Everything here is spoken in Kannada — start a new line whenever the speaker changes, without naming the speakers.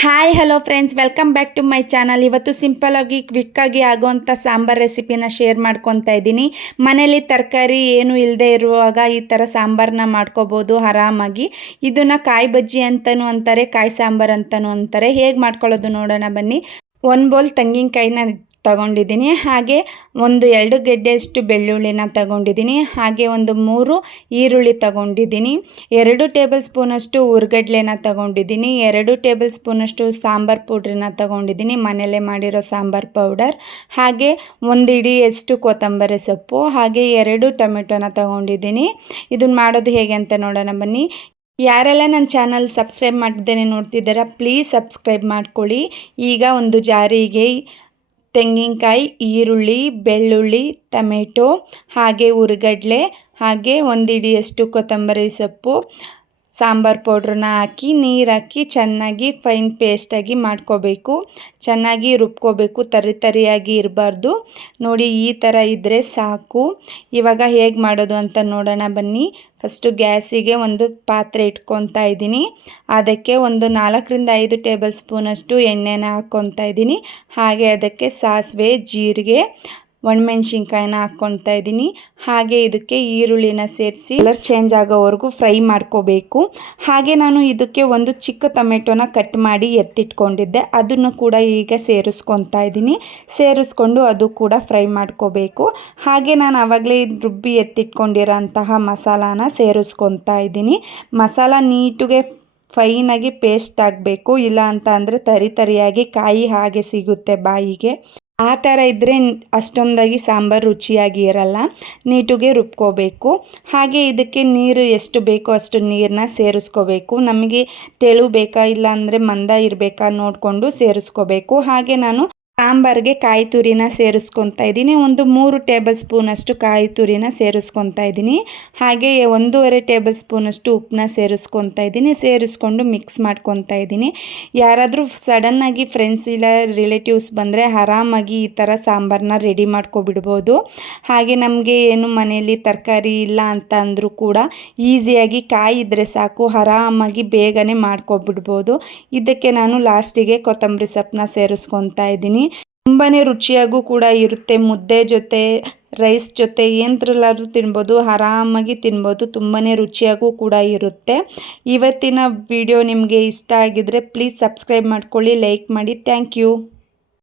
Hi, hello friends. Welcome back to my channel. ಇವತ್ತು ಸಿಂಪಲಾಗಿ ಕ್ವಿಕ್ಕಾಗಿ ಆಗೋವಂಥ ಸಾಂಬಾರ್ ರೆಸಿಪಿನ ಶೇರ್ ಮಾಡ್ಕೊತಾ ಇದ್ದೀನಿ. ಮನೇಲಿ ತರಕಾರಿ ಏನು ಇಲ್ಲದೆ ಇರುವಾಗ ಈ ಥರ ಸಾಂಬಾರನ್ನ ಮಾಡ್ಕೋಬೋದು ಆರಾಮಾಗಿ. ಇದನ್ನು ಕಾಯಿ ಬಜ್ಜಿ ಅಂತಲೂ ಅಂತಾರೆ, ಕಾಯಿ ಸಾಂಬಾರು ಅಂತಲೂ ಅಂತಾರೆ. ಹೇಗೆ ಮಾಡ್ಕೊಳ್ಳೋದು ನೋಡೋಣ ಬನ್ನಿ. ಒಂದು ಬೌಲ್ ತೆಂಗಿನಕಾಯಿನ ತಗೊಂಡಿದ್ದೀನಿ. ಹಾಗೆ ಒಂದು ಎರಡು ಗೆಡ್ಡೆಯಷ್ಟು ಬೆಳ್ಳುಳ್ಳಿನ ತಗೊಂಡಿದ್ದೀನಿ. ಹಾಗೆ ಒಂದು ಮೂರು ಈರುಳ್ಳಿ ತಗೊಂಡಿದ್ದೀನಿ. ಎರಡು ಟೇಬಲ್ ಸ್ಪೂನಷ್ಟು ಉರ್ಗಡ್ಲೆನ ತಗೊಂಡಿದ್ದೀನಿ. ಎರಡು ಟೇಬಲ್ ಸ್ಪೂನಷ್ಟು ಸಾಂಬಾರು ಪೌಡ್ರನ್ನ ತಗೊಂಡಿದ್ದೀನಿ. ಮನೆಯಲ್ಲೇ ಮಾಡಿರೋ ಸಾಂಬಾರು ಪೌಡರ್. ಹಾಗೆ ಒಂದು ಇಡಿಯಷ್ಟು ಕೊತ್ತಂಬರಿ ಸೊಪ್ಪು. ಹಾಗೆ ಎರಡು ಟೊಮೆಟೊನ ತಗೊಂಡಿದ್ದೀನಿ. ಇದನ್ನು ಮಾಡೋದು ಹೇಗೆ ಅಂತ ನೋಡೋಣ ಬನ್ನಿ. ಯಾರೆಲ್ಲ ನನ್ನ ಚಾನಲ್ ಸಬ್ಸ್ಕ್ರೈಬ್ ಮಾಡಿದ್ದೇನೆ ನೋಡ್ತಿದ್ದೀರಾ ಪ್ಲೀಸ್ ಸಬ್ಸ್ಕ್ರೈಬ್ ಮಾಡ್ಕೊಳ್ಳಿ. ಈಗ ಒಂದು ಜಾರಿಗೆ ತೆಂಗಿನಕಾಯಿ, ಈರುಳ್ಳಿ, ಬೆಳ್ಳುಳ್ಳಿ, ಟಮೆಟೊ, ಹಾಗೆ ಉರ್ಗಡ್ಲೆ, ಹಾಗೆ ಒಂದು ಹಿಡಿಯಷ್ಟು ಕೊತ್ತಂಬರಿ ಸೊಪ್ಪು ಸಾಂಬಾರು ಪೌಡ್ರನ್ನ ಹಾಕಿ, ನೀರು ಚೆನ್ನಾಗಿ ಫೈನ್ ಪೇಸ್ಟಾಗಿ ಮಾಡ್ಕೋಬೇಕು. ಚೆನ್ನಾಗಿ ರುಬ್ಕೋಬೇಕು, ತರಿ ತರಿಯಾಗಿ ಇರಬಾರ್ದು. ನೋಡಿ, ಈ ಥರ ಇದ್ದರೆ ಸಾಕು. ಇವಾಗ ಹೇಗೆ ಮಾಡೋದು ಅಂತ ನೋಡೋಣ ಬನ್ನಿ. ಫಸ್ಟು ಗ್ಯಾಸಿಗೆ ಒಂದು ಪಾತ್ರೆ ಇಟ್ಕೊತಾ ಇದ್ದೀನಿ. ಅದಕ್ಕೆ ಒಂದು ನಾಲ್ಕರಿಂದ ಐದು ಟೇಬಲ್ ಸ್ಪೂನಷ್ಟು ಎಣ್ಣೆನ ಹಾಕ್ಕೊತಾ ಇದ್ದೀನಿ. ಹಾಗೆ ಅದಕ್ಕೆ ಸಾಸಿವೆ, ಜೀರಿಗೆ ಒಣಮೆಣ್ಸಿನ್ಕಾಯಿನ ಹಾಕ್ಕೊತಾ ಇದ್ದೀನಿ. ಹಾಗೆ ಇದಕ್ಕೆ ಈರುಳ್ಳಿನ ಸೇರಿಸಿ ಕಲರ್ ಚೇಂಜ್ ಆಗೋವರೆಗೂ ಫ್ರೈ ಮಾಡ್ಕೋಬೇಕು. ಹಾಗೆ ನಾನು ಇದಕ್ಕೆ ಒಂದು ಚಿಕ್ಕ ಟೊಮೆಟೊನ ಕಟ್ ಮಾಡಿ ಎತ್ತಿಟ್ಕೊಂಡಿದ್ದೆ. ಅದನ್ನು ಕೂಡ ಈಗ ಸೇರಿಸ್ಕೊತಾ ಇದ್ದೀನಿ. ಸೇರಿಸ್ಕೊಂಡು ಅದು ಕೂಡ ಫ್ರೈ ಮಾಡ್ಕೋಬೇಕು. ಹಾಗೆ ನಾನು ಆವಾಗಲೇ ರುಬ್ಬಿ ಎತ್ತಿಟ್ಕೊಂಡಿರೋಂತಹ ಮಸಾಲಾನ ಸೇರಿಸ್ಕೊತಾ ಇದ್ದೀನಿ. ಮಸಾಲ ನೀಟಿಗೆ ಫೈನಾಗಿ ಪೇಸ್ಟ್ ಆಗಬೇಕು. ಇಲ್ಲ ಅಂತ ಅಂದರೆ ತರಿ ತರಿಯಾಗಿ ಕಾಯಿ ಹಾಗೆ ಸಿಗುತ್ತೆ ಬಾಯಿಗೆ. ಆ ಥರ ಇದ್ದರೆ ಅಷ್ಟೊಂದಾಗಿ ಸಾಂಬಾರು ರುಚಿಯಾಗಿ ಇರಲ್ಲ. ನೀಟಿಗೆ ರುಬ್ಕೋಬೇಕು. ಹಾಗೆ ಇದಕ್ಕೆ ನೀರು ಎಷ್ಟು ಬೇಕೋ ಅಷ್ಟು ನೀರನ್ನ ಸೇರಿಸ್ಕೋಬೇಕು. ನಮಗೆ ತೆಳು ಬೇಕಾ ಇಲ್ಲ ಅಂದರೆ ಮಂದ ಇರಬೇಕಾ ನೋಡಿಕೊಂಡು ಸೇರಿಸ್ಕೋಬೇಕು. ಹಾಗೆ ನಾನು ಸಾಂಬಾರಿಗೆ ಕಾಯಿ ತುರಿನ ಸೇರಿಸ್ಕೊತಾ ಇದ್ದೀನಿ. ಒಂದು ಮೂರು ಟೇಬಲ್ ಸ್ಪೂನಷ್ಟು ಕಾಯಿ ತುರಿನ ಸೇರಿಸ್ಕೊತಾ ಇದ್ದೀನಿ. ಹಾಗೆ ಒಂದೂವರೆ ಟೇಬಲ್ ಸ್ಪೂನಷ್ಟು ಉಪ್ಪನ್ನ ಸೇರಿಸ್ಕೊತಾ ಇದ್ದೀನಿ. ಸೇರಿಸ್ಕೊಂಡು ಮಿಕ್ಸ್ ಮಾಡ್ಕೊತಾ ಇದ್ದೀನಿ. ಯಾರಾದರೂ ಸಡನ್ನಾಗಿ ಫ್ರೆಂಡ್ಸ್ ಇಲ್ಲ ರಿಲೇಟಿವ್ಸ್ ಬಂದರೆ ಆರಾಮಾಗಿ ಈ ಥರ ಸಾಂಬಾರನ್ನ ರೆಡಿ ಮಾಡ್ಕೊಬಿಡ್ಬೋದು. ಹಾಗೆ ನಮಗೆ ಏನು ಮನೆಯಲ್ಲಿ ತರಕಾರಿ ಇಲ್ಲ ಅಂತ ಅಂದರೂ ಕೂಡ ಈಸಿಯಾಗಿ ಕಾಯಿ ಇದ್ದರೆ ಸಾಕು. ಆರಾಮಾಗಿ ಬೇಗನೆ ಮಾಡ್ಕೊಬಿಡ್ಬೋದು. ಇದಕ್ಕೆ ನಾನು ಲಾಸ್ಟಿಗೆ ಕೊತ್ತಂಬರಿ ಸೊಪ್ಪನ್ನ ಸೇರಿಸ್ಕೊತಾ ಇದ್ದೀನಿ. ತುಂಬಾ ರುಚಿಯಾಗೂ ಕೂಡ ಇರುತ್ತೆ. ಮುದ್ದೆ ಜೊತೆ ರೈಸ್ ಜೊತೆ ಏನತ್ರಲ್ಲಾದ್ರೂ ತಿನ್ಬೋದು, ಆರಾಮಾಗಿ ತಿನ್ಬೋದು ತುಂಬಾ ರುಚಿಯಾಗೂ ಕೂಡ ಇರುತ್ತೆ. ಇವತ್ತಿನ ವಿಡಿಯೋ ನಿಮಗೆ ಇಷ್ಟ ಆಗಿದ್ರೆ ಪ್ಲೀಸ್ ಸಬ್ಸ್ಕ್ರೈಬ್ ಮಾಡ್ಕೊಳ್ಳಿ ಲೈಕ್ ಮಾಡಿ ಥ್ಯಾಂಕ್ ಯು